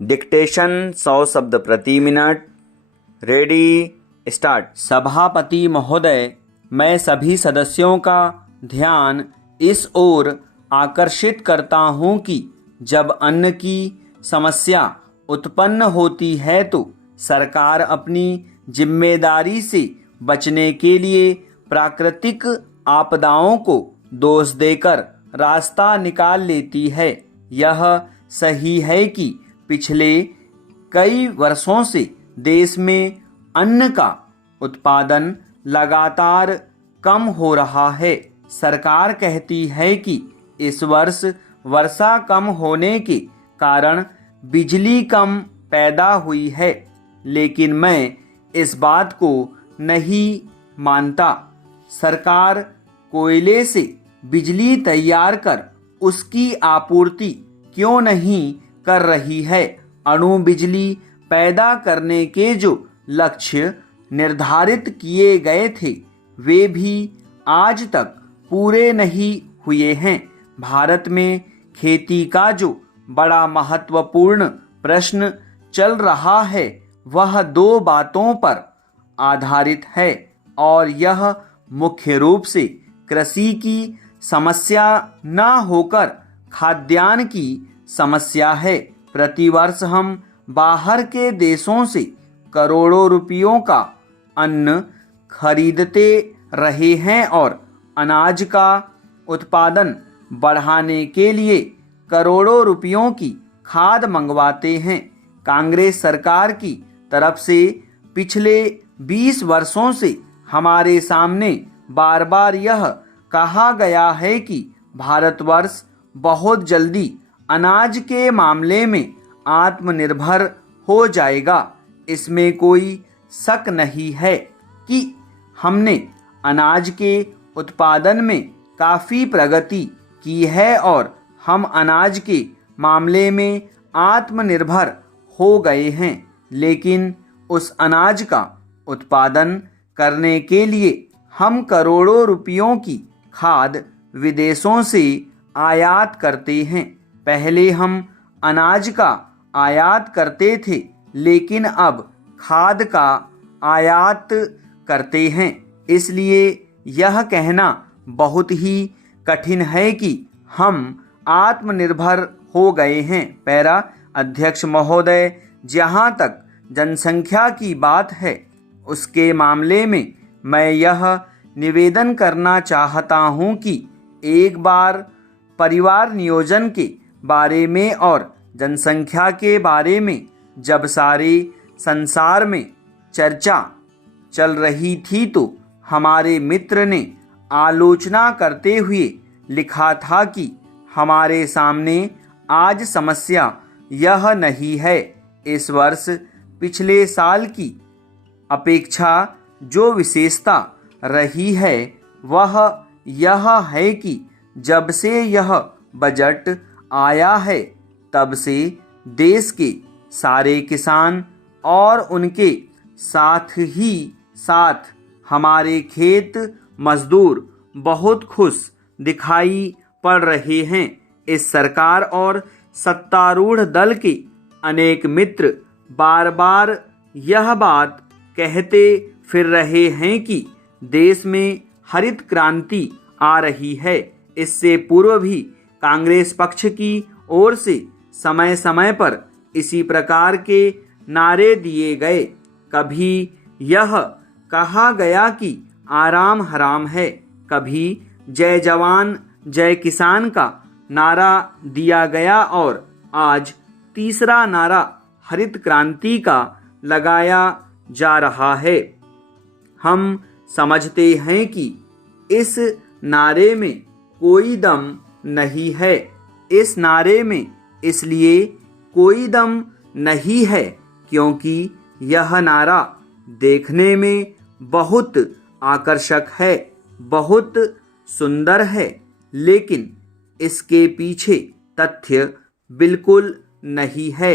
Dictation 100 शब्द प्रति minute. Ready start. सभापति महोदय, मैं सभी सदस्यों का ध्यान इस ओर आकर्षित करता हूं कि जब अन्न की समस्या उत्पन्न होती है तो सरकार अपनी जिम्मेदारी से बचने के लिए प्राकृतिक आपदाओं को दोष देकर रास्ता निकाल लेती है। यह सही है कि पिछले कई वर्षों से देश में अन्न का उत्पादन लगातार कम हो रहा है। सरकार कहती है कि इस वर्ष वर्षा कम होने के कारण बिजली कम पैदा हुई है, लेकिन मैं इस बात को नहीं मानता। सरकार कोयले से बिजली तैयार कर उसकी आपूर्ति क्यों नहीं कर रही है? अणु बिजली पैदा करने के जो लक्ष्य निर्धारित किए गए थे वे भी आज तक पूरे नहीं हुए हैं। भारत में खेती का जो बड़ा महत्वपूर्ण प्रश्न चल रहा है वह दो बातों पर आधारित है और यह मुख्य रूप से कृषि की समस्या न होकर खाद्यान्न की समस्या है। प्रतिवर्ष हम बाहर के देशों से करोड़ों रुपयों का अन्न खरीदते रहे हैं और अनाज का उत्पादन बढ़ाने के लिए करोड़ों रुपयों की खाद मंगवाते हैं। कांग्रेस सरकार की तरफ से पिछले 20 वर्षों से हमारे सामने बार बार यह कहा गया है कि भारतवर्ष बहुत जल्दी अनाज के मामले में आत्मनिर्भर हो जाएगा। इसमें कोई शक नहीं है कि हमने अनाज के उत्पादन में काफ़ी प्रगति की है और हम अनाज के मामले में आत्मनिर्भर हो गए हैं, लेकिन उस अनाज का उत्पादन करने के लिए हम करोड़ों रुपयों की खाद विदेशों से आयात करते हैं। पहले हम अनाज का आयात करते थे, लेकिन अब खाद का आयात करते हैं। इसलिए यह कहना बहुत ही कठिन है कि हम आत्मनिर्भर हो गए हैं। पैरा अध्यक्ष महोदय, जहाँ तक जनसंख्या की बात है उसके मामले में मैं यह निवेदन करना चाहता हूँ कि एक बार परिवार नियोजन के बारे में और जनसंख्या के बारे में जब सारे संसार में चर्चा चल रही थी तो हमारे मित्र ने आलोचना करते हुए लिखा था कि हमारे सामने आज समस्या यह नहीं है। इस वर्ष पिछले साल की अपेक्षा जो विशेषता रही है वह यह है कि जब से यह बजट आया है तब से देश के सारे किसान और उनके साथ ही साथ हमारे खेत मजदूर बहुत खुश दिखाई पड़ रहे हैं। इस सरकार और सत्तारूढ़ दल के अनेक मित्र बार बार यह बात कहते फिर रहे हैं कि देश में हरित क्रांति आ रही है। इससे पूर्व भी कांग्रेस पक्ष की ओर से समय समय पर इसी प्रकार के नारे दिए गए। कभी यह कहा गया कि आराम हराम है, कभी जय जवान जय किसान का नारा दिया गया और आज तीसरा नारा हरित क्रांति का लगाया जा रहा है। हम समझते हैं कि इस नारे में कोई दम नहीं है। इस नारे में इसलिए कोई दम नहीं है क्योंकि यह नारा देखने में बहुत आकर्षक है, बहुत सुंदर है, लेकिन इसके पीछे तथ्य बिल्कुल नहीं है।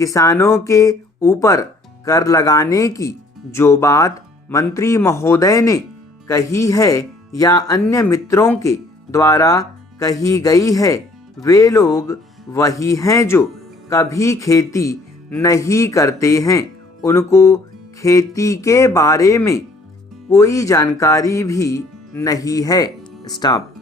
किसानों के ऊपर कर लगाने की जो बात मंत्री महोदय ने कही है या अन्य मित्रों के द्वारा कही गई है, वे लोग वही हैं जो कभी खेती नहीं करते हैं, उनको खेती के बारे में कोई जानकारी भी नहीं है। स्टॉप।